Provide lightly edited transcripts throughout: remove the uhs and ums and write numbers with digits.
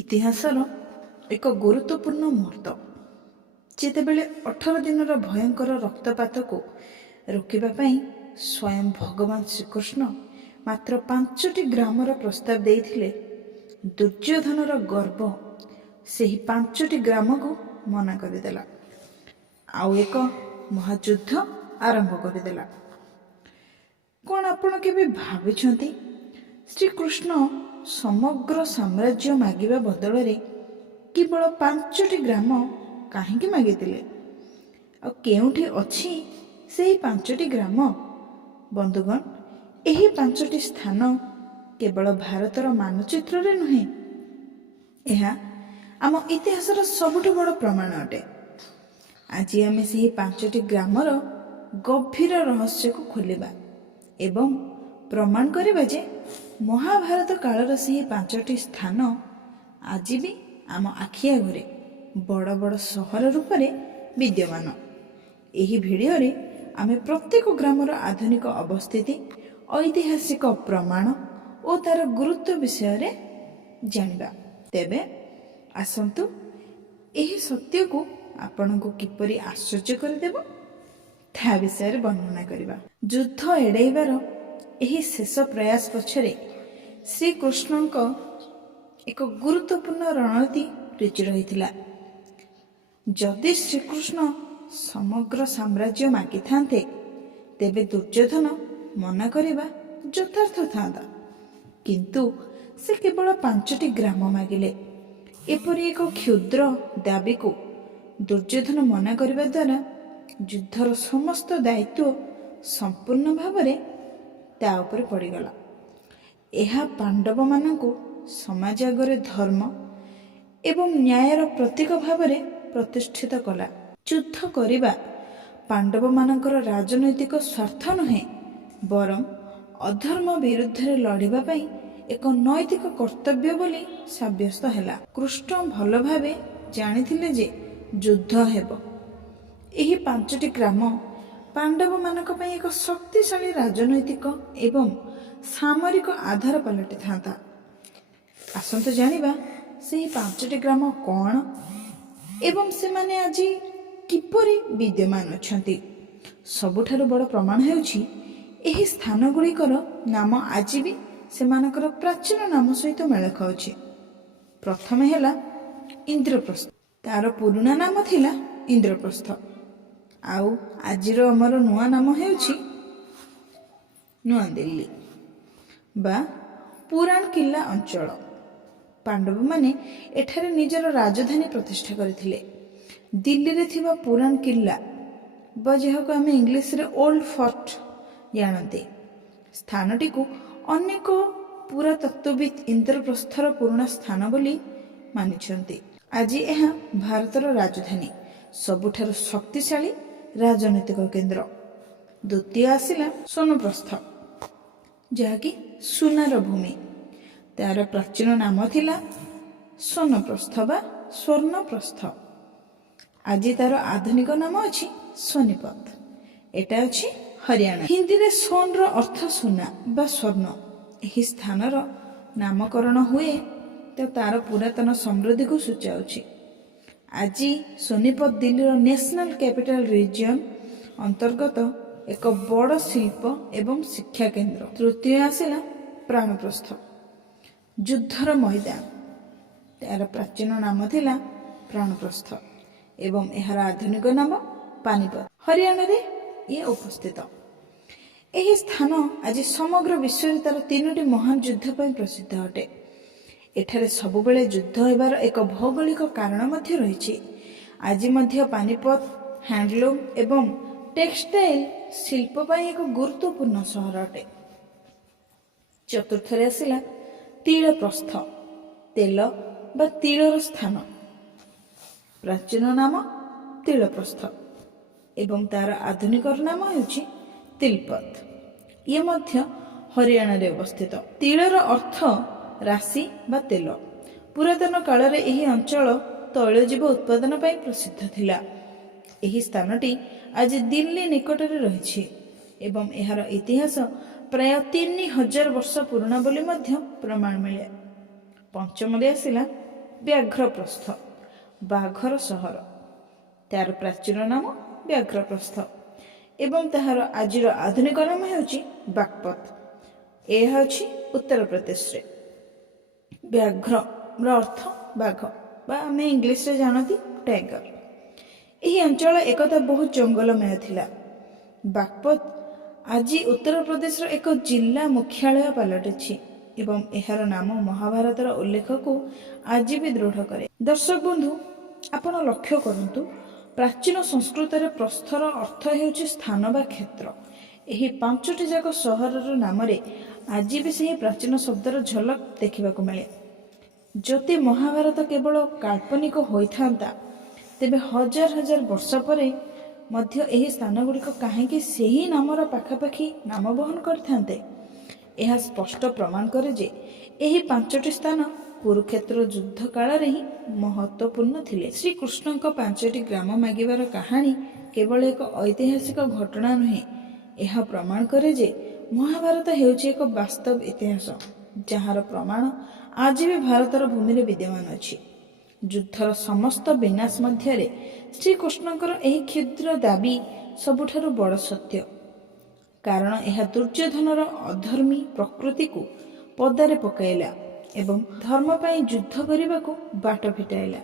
ଇତିହାସର ଏକ ଗୁରୁତ୍ୱପୂର୍ଣ୍ଣ ମୁହୂର୍ତ୍ତ। ଯେତେବେଳେ 18 ଦିନର ଭୟଙ୍କର ରକ୍ତପାତକୁ ରୋକିବା ପାଇଁ ସ୍ୱୟଂ ଭଗବାନ ଶ୍ରୀକୃଷ୍ଣ ମାତ୍ର 5ଟି ଗ୍ରାମର ପ୍ରସ୍ତାବ ଦେଇଥିଲେ, ଦୁର୍ଯ୍ୟୋଧନର ଗର୍ବ ସେହି 5ଟି ଗ୍ରାମକୁ ମନା କରିଦେଲା, ଆଉ ଏକ ମହାଯୁଦ୍ଧ ଆରମ୍ଭ କରିଦେଲା। କ'ଣ ଆପଣ କେବେ ଭାବିଛନ୍ତି ଶ୍ରୀକୃଷ୍ଣ ସମଗ୍ର ସାମ୍ରାଜ୍ୟ ମାଗିବା ବଦଳରେ କେବଳ 5ଟି ଗ୍ରାମ କାହିଁକି ମାଗିଥିଲେ? ଆଉ କେଉଁଠି ଅଛି ସେହି 5ଟି ଗ୍ରାମ? ବନ୍ଧୁଗଣ, ଏହି 5ଟି ସ୍ଥାନ କେବଳ ଭାରତର ମାନଚିତ୍ରରେ ନୁହେଁ, ଏହା ଆମ ଇତିହାସର ସବୁଠୁ ବଡ଼ ପ୍ରମାଣ ଅଟେ। ଆଜି ଆମେ ସେହି 5ଟି ଗ୍ରାମର ଗଭୀର ରହସ୍ୟକୁ ଖୋଲିବା ଏବଂ ପ୍ରମାଣ କରିବା ଯେ ମହାଭାରତ କାଳର ସେହି 5ଟି ସ୍ଥାନ ଆଜି ବି ଆମ ଆଖି ଆଗରେ ବଡ଼ ବଡ଼ ସହର ରୂପରେ ବିଦ୍ୟମାନ। ଏହି ଭିଡ଼ିଓରେ ଆମେ ପ୍ରତ୍ୟେକ ଗ୍ରାମର ଆଧୁନିକ ଅବସ୍ଥିତି, ଐତିହାସିକ ପ୍ରମାଣ ଓ ତାର ଗୁରୁତ୍ୱ ବିଷୟରେ ଜାଣିବା। ତେବେ ଆସନ୍ତୁ ଏହି ସତ୍ୟକୁ ଆପଣଙ୍କୁ କିପରି ଆଶ୍ଚର୍ଯ୍ୟ କରିଦେବ ତା ବିଷୟରେ ବର୍ଣ୍ଣନା କରିବା। ଯୁଦ୍ଧ ଏଡ଼ାଇବାର ଏହି ଶେଷ ପ୍ରୟାସ ପଛରେ ଶ୍ରୀକୃଷ୍ଣଙ୍କ ଏକ ଗୁରୁତ୍ୱପୂର୍ଣ୍ଣ ରଣନୀତି ଲୁଚି ରହିଥିଲା। ଯଦି ଶ୍ରୀକୃଷ୍ଣ ସମଗ୍ର ସାମ୍ରାଜ୍ୟ ମାଗିଥାନ୍ତେ, ତେବେ ଦୁର୍ଯ୍ୟୋଧନ ମନା କରିବା ଯଥାର୍ଥ ଥାନ୍ତା, କିନ୍ତୁ ସେ କେବଳ 5ଟି ଗ୍ରାମ ମାଗିଲେ। ଏପରି ଏକ କ୍ଷୁଦ୍ର ଦାବିକୁ ଦୁର୍ଯ୍ୟୋଧନ ମନା କରିବା ଦ୍ୱାରା ଯୁଦ୍ଧର ସମସ୍ତ ଦାୟିତ୍ୱ ସମ୍ପୂର୍ଣ୍ଣ ଭାବରେ ତା ଉପରେ ପଡ଼ିଗଲା। ଏହା ପାଣ୍ଡବମାନଙ୍କୁ ସମାଜ ଆଗରେ ଧର୍ମ ଏବଂ ନ୍ୟାୟର ପ୍ରତୀକ ଭାବରେ ପ୍ରତିଷ୍ଠିତ କଲା। ଯୁଦ୍ଧ କରିବା ପାଣ୍ଡବମାନଙ୍କର ରାଜନୈତିକ ସ୍ୱାର୍ଥ ନୁହେଁ, ବରଂ ଅଧର୍ମ ବିରୁଦ୍ଧରେ ଲଢ଼ିବା ପାଇଁ ଏକ ନୈତିକ କର୍ତ୍ତବ୍ୟ ବୋଲି ସାବ୍ୟସ୍ତ ହେଲା। କୃଷ୍ଣ ଭଲ ଭାବେ ଜାଣିଥିଲେ ଯେ ଯୁଦ୍ଧ ହେବ। ଏହି 5ଟି ଗ୍ରାମ ପାଣ୍ଡବମାନଙ୍କ ପାଇଁ ଏକ ଶକ୍ତିଶାଳୀ ରାଜନୈତିକ ଏବଂ ସାମରିକ ଆଧାର ପାଲଟିଥାନ୍ତା। ଆସନ୍ତୁ ଜାଣିବା ସେହି 5ଟି ଗ୍ରାମ କ'ଣ ଏବଂ ସେମାନେ ଆଜି କିପରି ବିଦ୍ୟମାନ ଅଛନ୍ତି। ସବୁଠାରୁ ବଡ଼ ପ୍ରମାଣ ହେଉଛି ଏହି ସ୍ଥାନଗୁଡ଼ିକର ନାମ ଆଜି ବି ସେମାନଙ୍କର ପ୍ରାଚୀନ ନାମ ସହିତ ମେଳ ଖାଉଛି। ପ୍ରଥମେ ହେଲା ଇନ୍ଦ୍ରପ୍ରସ୍ଥ। ତାର ପୁରୁଣା ନାମ ଥିଲା ଇନ୍ଦ୍ରପ୍ରସ୍ଥ, ଆଉ ଆଜିର ଆମର ନୂଆ ନାମ ହେଉଛି ନୂଆଦିଲ୍ଲୀ ବା ପୁରାଣ କିଲ୍ଲା ଅଞ୍ଚଳ। ପାଣ୍ଡବମାନେ ଏଠାରେ ନିଜର ରାଜଧାନୀ ପ୍ରତିଷ୍ଠା କରିଥିଲେ। ଦିଲ୍ଲୀରେ ଥିବା ପୁରାଣ କିଲ୍ଲା ବା ଯାହାକୁ ଆମେ ଇଂଲିଶରେ ଓଲ୍ଡ ଫୋର୍ଟ ଜାଣନ୍ତି, ସ୍ଥାନଟିକୁ ଅନେକ ପୁରାତତ୍ତ୍ୱବିତ୍ ଇନ୍ଦ୍ରପ୍ରସ୍ଥର ପୁରୁଣା ସ୍ଥାନ ବୋଲି ମାନିଛନ୍ତି। ଆଜି ଏହା ଭାରତର ରାଜଧାନୀ, ସବୁଠାରୁ ଶକ୍ତିଶାଳୀ ରାଜନୈତିକ କେନ୍ଦ୍ର। ଦ୍ୱିତୀୟ ଆସିଲା ସ୍ୱର୍ଣ୍ଣପ୍ରସ୍ଥ, ଯାହାକି ସୁନାର ଭୂମି। ତାର ପ୍ରାଚୀନ ନାମ ଥିଲା ସ୍ୱର୍ଣ୍ଣପ୍ରସ୍ଥ ବା ସ୍ୱର୍ଣ୍ଣପ୍ରସ୍ଥ। ଆଜି ତାର ଆଧୁନିକ ନାମ ଅଛି ସୋନିପତ। ଏଟା ଅଛି ହରିୟାଣା। ହିନ୍ଦୀରେ ସୋନର ଅର୍ଥ ସୁନା ବା ସ୍ୱର୍ଣ୍ଣ। ଏହି ସ୍ଥାନର ନାମକରଣ ହୁଏ ତ ତାର ପୁରାତନ ସମୃଦ୍ଧିକୁ ସୂଚାଉଛି। ଆଜି ସୋନିପତ ଦିଲ୍ଲୀର ନ୍ୟାସନାଲ କ୍ୟାପିଟାଲ ରିଜିଅନ ଅନ୍ତର୍ଗତ ଏକ ବଡ଼ ଶିଳ୍ପ ଏବଂ ଶିକ୍ଷା କେନ୍ଦ୍ର। ତୃତୀୟ ଆସିଲା ପ୍ରାଣପ୍ରସ୍ଥ, ଯୁଦ୍ଧର ମଇଦାନ। ଏହାର ପ୍ରାଚୀନ ନାମ ଥିଲା ପ୍ରାଣପ୍ରସ୍ଥ ଏବଂ ଏହାର ଆଧୁନିକ ନାମ ପାନିପତ। ହରିୟାଣାରେ ଇଏ ଉପସ୍ଥିତ। ଏହି ସ୍ଥାନ ଆଜି ସମଗ୍ର ବିଶ୍ୱରେ ତାର 3ଟି ମହାନ ଯୁଦ୍ଧ ପାଇଁ ପ୍ରସିଦ୍ଧ ଅଟେ। ଏଠାରେ ସବୁବେଳେ ଯୁଦ୍ଧ ହେବାର ଏକ ଭୌଗୋଳିକ କାରଣ ମଧ୍ୟ ରହିଛି। ଆଜି ମଧ୍ୟ ପାନିପତ ହ୍ୟାଣ୍ଡଲୁମ୍ ଏବଂ ଟେକ୍ସଟାଇଲ ଶିଳ୍ପ ପାଇଁ ଏକ ଗୁରୁତ୍ୱପୂର୍ଣ୍ଣ ସହର ଅଟେ। ଚତୁର୍ଥରେ ଆସିଲା ତିଳପ୍ରସ୍ଥ, ତେଲ ବା ତିଳର ସ୍ଥାନ। ପ୍ରାଚୀନ ନାମ ତିଳପ୍ରସ୍ଥ ଏବଂ ତାର ଆଧୁନିକ ନାମ ହେଉଛି ତିଲପତ। ଇଏ ମଧ୍ୟ ହରିୟାଣାରେ ଅବସ୍ଥିତ। ତିଳର ଅର୍ଥ ରାଶି ବା ତେଲ। ପୁରାତନ କାଳରେ ଏହି ଅଞ୍ଚଳ ତୈଳଜୀବ ଉତ୍ପାଦନ ପାଇଁ ପ୍ରସିଦ୍ଧ ଥିଲା। ଏହି ସ୍ଥାନଟି ଆଜି ଦିଲ୍ଲୀ ନିକଟରେ ରହିଛି ଏବଂ ଏହାର ଇତିହାସ ପ୍ରାୟ 3000 ବର୍ଷ ପୁରୁଣା ବୋଲି ମଧ୍ୟ ପ୍ରମାଣ ମିଳେ। ପଞ୍ଚମରେ ଆସିଲା ବ୍ୟାଘ୍ରପ୍ରସ୍ଥ, ବାଘର ସହର। ତାର ପ୍ରାଚୀନ ନାମ ବ୍ୟାଘ୍ରପ୍ରସ୍ଥ ଏବଂ ତାହାର ଆଜିର ଆଧୁନିକ ନାମ ହେଉଛି ବାଗପତ। ଏହା ଅଛି ଉତ୍ତରପ୍ରଦେଶରେ। ବ୍ୟାଘ୍ରର ଅର୍ଥ ବାଘ ବା ଆମେ ଇଂଲିଶରେ ଜାଣନ୍ତି ଟାଇଗର। ଏହି ଅଞ୍ଚଳ ଏକଦା ବହୁତ ଜଙ୍ଗଲମୟ ଥିଲା। ବାଗପତ ଆଜି ଉତ୍ତରପ୍ରଦେଶର ଏକ ଜିଲ୍ଲା ମୁଖ୍ୟାଳୟ ପାଲଟିଛି ଏବଂ ଏହାର ନାମ ମହାଭାରତର ଉଲ୍ଲେଖକୁ ଆଜି ବି ଦୃଢ଼ କରେ। ଦର୍ଶକ ବନ୍ଧୁ, ଆପଣ ଲକ୍ଷ୍ୟ କରନ୍ତୁ, ପ୍ରାଚୀନ ସଂସ୍କୃତରେ ପ୍ରସ୍ଥର ଅର୍ଥ ହେଉଛି ସ୍ଥାନ ବା କ୍ଷେତ୍ର। ଏହି 5ଟି ଯାକ ସହରର ନାମରେ ଆଜି ବି ସେହି ପ୍ରାଚୀନ ଶବ୍ଦର ଝଲକ ଦେଖିବାକୁ ମିଳେ। ଯଦି ମହାଭାରତ କେବଳ କାଳ୍ପନିକ ହୋଇଥାନ୍ତା, ତେବେ ହଜାର ହଜାର ବର୍ଷ ପରେ ମଧ୍ୟ ଏହି ସ୍ଥାନଗୁଡ଼ିକ କାହିଁକି ସେହି ନାମର ପାଖାପାଖି ନାମ ବହନ କରିଥାନ୍ତେ? ଏହା ସ୍ପଷ୍ଟ ପ୍ରମାଣ କରେ ଯେ ଏହି 5ଟି ସ୍ଥାନ କୁରୁକ୍ଷେତ୍ର ଯୁଦ୍ଧ କାଳରେ ହିଁ ମହତ୍ତ୍ୱପୂର୍ଣ୍ଣ ଥିଲେ। ଶ୍ରୀକୃଷ୍ଣଙ୍କ 5ଟି ଗ୍ରାମ ମାଗିବାର କାହାଣୀ କେବଳ ଏକ ଐତିହାସିକ ଘଟଣା ନୁହେଁ, ଏହା ପ୍ରମାଣ କରେ ଯେ ମହାଭାରତ ହେଉଛି ଏକ ବାସ୍ତବ ଇତିହାସ, ଯାହାର ପ୍ରମାଣ ଆଜି ବି ଭାରତର ଭୂମିରେ ବିଦ୍ୟମାନ ଅଛି। ଯୁଦ୍ଧର ସମସ୍ତ ବିନାଶ ମଧ୍ୟରେ ଶ୍ରୀକୃଷ୍ଣଙ୍କର ଏହି କ୍ଷୁଦ୍ର ଦାବି ସବୁଠାରୁ ବଡ଼ ସତ୍ୟ, କାରଣ ଏହା ଦୁର୍ଯ୍ୟୋଧନର ଅଧର୍ମୀ ପ୍ରକୃତିକୁ ପଦାରେ ପକାଇଲା ଏବଂ ଧର୍ମ ପାଇଁ ଯୁଦ୍ଧ କରିବାକୁ ବାଟ ଫିଟାଇଲା।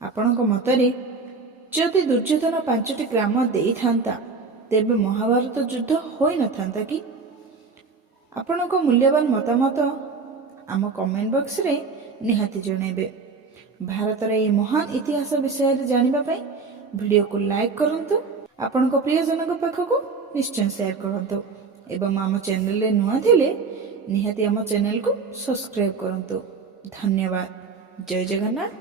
ଆପଣଙ୍କ ମତରେ ଯଦି ଦୁର୍ଯ୍ୟୋଧନ 5ଟି ଗ୍ରାମ ଦେଇଥାନ୍ତା, ତେବେ ମହାଭାରତ ଯୁଦ୍ଧ ହୋଇନଥାନ୍ତା କି? ଆପଣଙ୍କ ମୂଲ୍ୟବାନ ମତାମତ ଆମ କମେଣ୍ଟ ବକ୍ସରେ ନିହାତି ଜଣାଇବେ। ଭାରତର ଏହି ମହାନ ଇତିହାସ ବିଷୟରେ ଜାଣିବା ପାଇଁ ଭିଡ଼ିଓକୁ ଲାଇକ୍ କରନ୍ତୁ, ଆପଣଙ୍କ ପ୍ରିୟଜନଙ୍କ ପାଖକୁ ନିଶ୍ଚୟ ସେୟାର କରନ୍ତୁ ଏବଂ ଆମ ଚ୍ୟାନେଲରେ ନୂଆ ଥିଲେ ନିହାତି ଆମ ଚ୍ୟାନେଲକୁ ସବସ୍କ୍ରାଇବ୍ କରନ୍ତୁ। ଧନ୍ୟବାଦ। ଜୟ ଜଗନ୍ନାଥ।